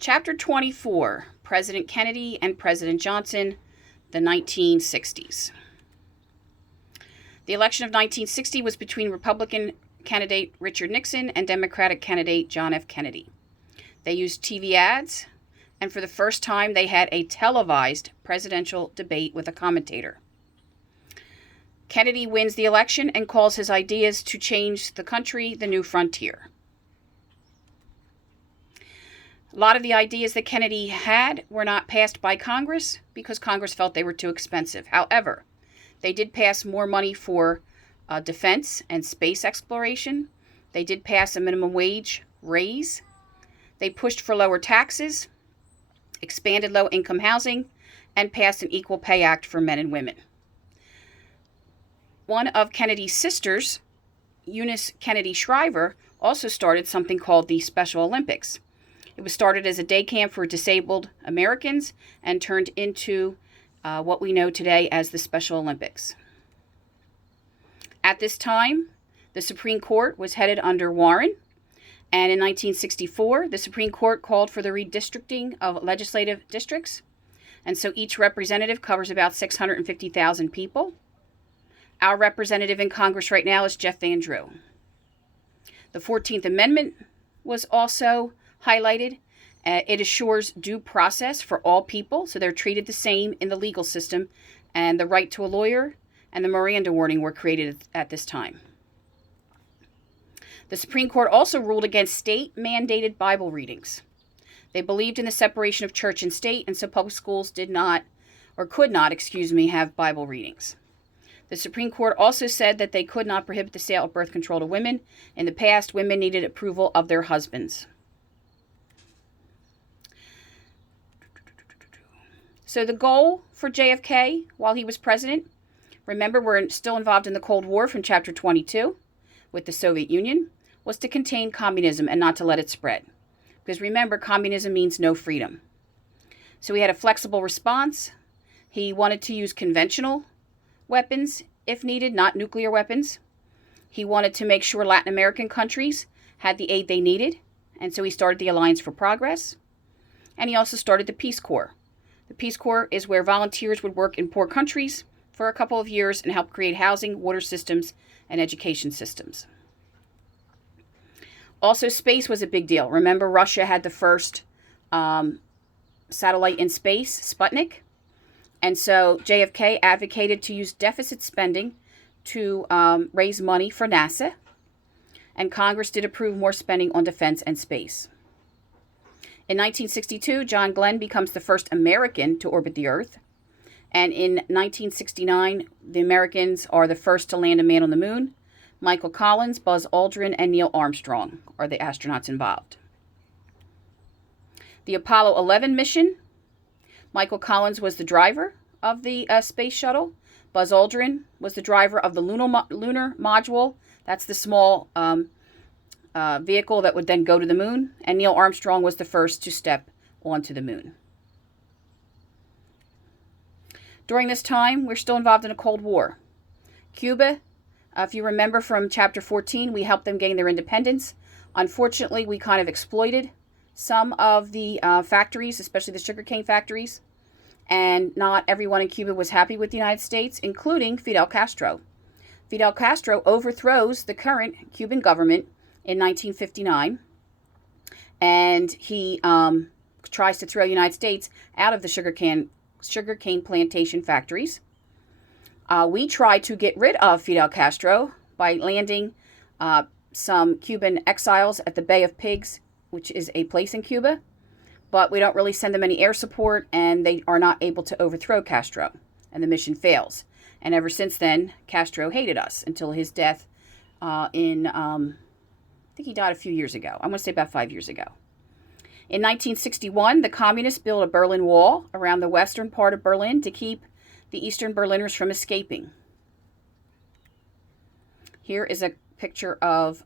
Chapter 24, President Kennedy and President Johnson, the 1960s. The election of 1960 was between Republican candidate Richard Nixon and Democratic candidate John F. Kennedy. They used TV ads, and for the first time they had a televised presidential debate with a commentator. Kennedy wins the election and calls his ideas to change the country the new frontier. A lot of the ideas that Kennedy had were not passed by Congress because Congress felt they were too expensive. However, they did pass more money for defense and space exploration. They did pass a minimum wage raise. They pushed for lower taxes, expanded low-income housing, and passed an Equal Pay Act for men and women. One of Kennedy's sisters, Eunice Kennedy Shriver, also started something called the Special Olympics. It was started as a day camp for disabled Americans and turned into what we know today as the Special Olympics. At this time, the Supreme Court was headed under Warren, and in 1964, the Supreme Court called for the redistricting of legislative districts, and so each representative covers about 650,000 people. Our representative in Congress right now is Jeff Van Drew. The 14th Amendment was also highlighted. It assures due process for all people, so they're treated the same in the legal system, and the right to a lawyer and the Miranda warning were created at this time. The Supreme Court also ruled against state-mandated Bible readings. They believed in the separation of church and state, and so public schools could not have Bible readings. The Supreme Court also said that they could not prohibit the sale of birth control to women. In the past, women needed approval of their husbands. So the goal for JFK while he was president, remember we're still involved in the Cold War from Chapter 22 with the Soviet Union, was to contain communism and not to let it spread. Because remember, communism means no freedom. So he had a flexible response. He wanted to use conventional weapons if needed, not nuclear weapons. He wanted to make sure Latin American countries had the aid they needed, and so he started the Alliance for Progress. And he also started the Peace Corps. The Peace Corps is where volunteers would work in poor countries for a couple of years and help create housing, water systems, and education systems. Also, space was a big deal. Remember, Russia had the first satellite in space, Sputnik. And so JFK advocated to use deficit spending to raise money for NASA. And Congress did approve more spending on defense and space. In 1962, John Glenn becomes the first American to orbit the Earth. And in 1969, the Americans are the first to land a man on the moon. Michael Collins, Buzz Aldrin, and Neil Armstrong are the astronauts involved. The Apollo 11 mission, Michael Collins was the driver of the space shuttle. Buzz Aldrin was the driver of the lunar module. That's the small vehicle that would then go to the moon. And Neil Armstrong was the first to step onto the moon. During this time, we're still involved in a Cold War. Cuba, if you remember from Chapter 14, we helped them gain their independence. Unfortunately, we kind of exploited some of the factories, especially the sugarcane factories. And not everyone in Cuba was happy with the United States, including Fidel Castro. Fidel Castro overthrows the current Cuban government in 1959, and he tries to throw the United States out of the sugarcane plantation factories. We tried to get rid of Fidel Castro by landing some Cuban exiles at the Bay of Pigs, which is a place in Cuba. But we don't really send them any air support, and they are not able to overthrow Castro, and the mission fails. And ever since then, Castro hated us until his death I think he died a few years ago. I'm going to say about 5 years ago. In 1961, the communists built a Berlin Wall around the western part of Berlin to keep the Eastern Berliners from escaping. Here is a picture of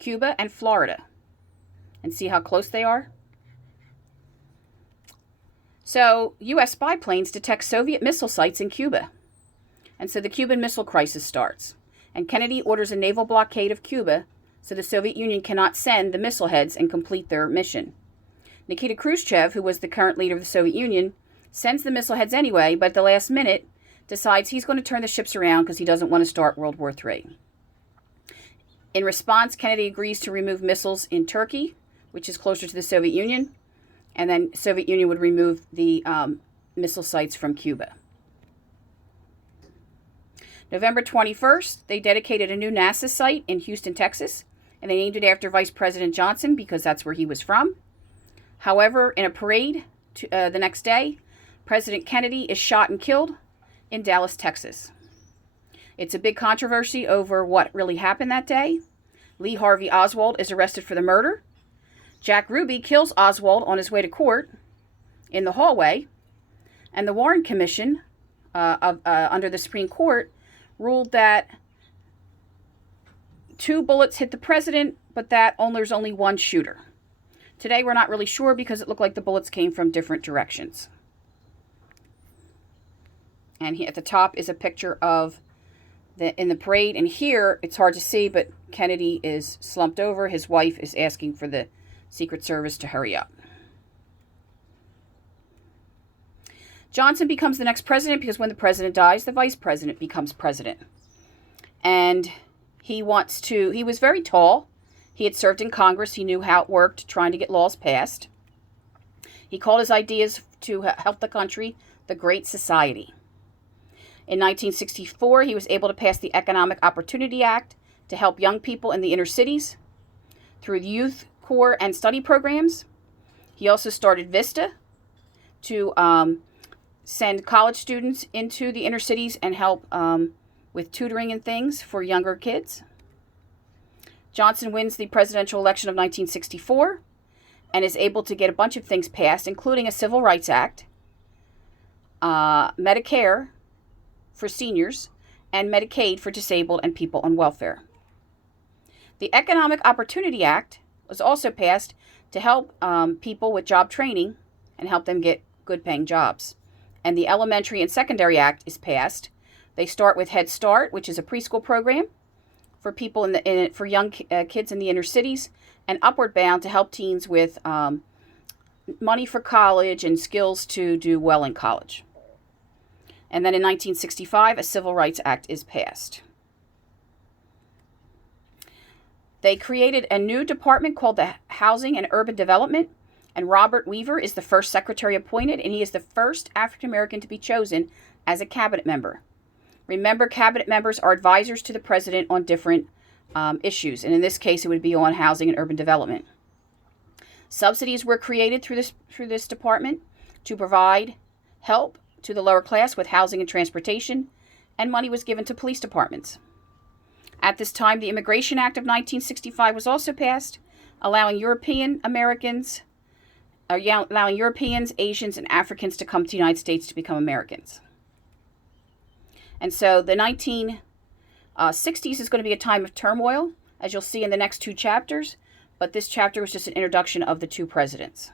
Cuba and Florida. And see how close they are? So, U.S. spy planes detect Soviet missile sites in Cuba. And so the Cuban Missile Crisis starts. And Kennedy orders a naval blockade of Cuba so the Soviet Union cannot send the missile heads and complete their mission. Nikita Khrushchev, who was the current leader of the Soviet Union, sends the missile heads anyway, but at the last minute decides he's going to turn the ships around because he doesn't want to start World War III. In response, Kennedy agrees to remove missiles in Turkey, which is closer to the Soviet Union, and then Soviet Union would remove the missile sites from Cuba. November 21st, they dedicated a new NASA site in Houston, Texas, and they named it after Vice President Johnson because that's where he was from. However, in a parade the next day, President Kennedy is shot and killed in Dallas, Texas. It's a big controversy over what really happened that day. Lee Harvey Oswald is arrested for the murder. Jack Ruby kills Oswald on his way to court in the hallway, and the Warren Commission under the Supreme Court ruled that 2 bullets hit the president, but that there's only one shooter. Today we're not really sure because it looked like the bullets came from different directions. And at the top is a picture of in the parade, and here it's hard to see, but Kennedy is slumped over. His wife is asking for the Secret Service to hurry up. Johnson becomes the next president because when the president dies, the vice president becomes president. And he was very tall. He had served in Congress. He knew how it worked, trying to get laws passed. He called his ideas to help the country the Great Society. In 1964, he was able to pass the Economic Opportunity Act to help young people in the inner cities through the Youth Corps and study programs. He also started VISTA to send college students into the inner cities and help with tutoring and things for younger kids. Johnson wins the presidential election of 1964 and is able to get a bunch of things passed, including a Civil Rights Act, Medicare for seniors, and Medicaid for disabled and people on welfare. The Economic Opportunity Act was also passed to help people with job training and help them get good paying jobs. And the Elementary and Secondary Act is passed. They start with Head Start, which is a preschool program for people for young kids in the inner cities, and Upward Bound to help teens with money for college and skills to do well in college. And then in 1965, a Civil Rights Act is passed. They created a new department called the Housing and Urban Development, and Robert Weaver is the first secretary appointed, and he is the first African American to be chosen as a cabinet member. Remember, cabinet members are advisors to the president on different issues, and in this case, it would be on housing and urban development. Subsidies were created through this department to provide help to the lower class with housing and transportation, and money was given to police departments. At this time, the Immigration Act of 1965 was also passed, allowing Europeans, Asians, and Africans to come to the United States to become Americans. And so the 1960s is going to be a time of turmoil, as you'll see in the next 2 chapters, but this chapter was just an introduction of the 2 presidents.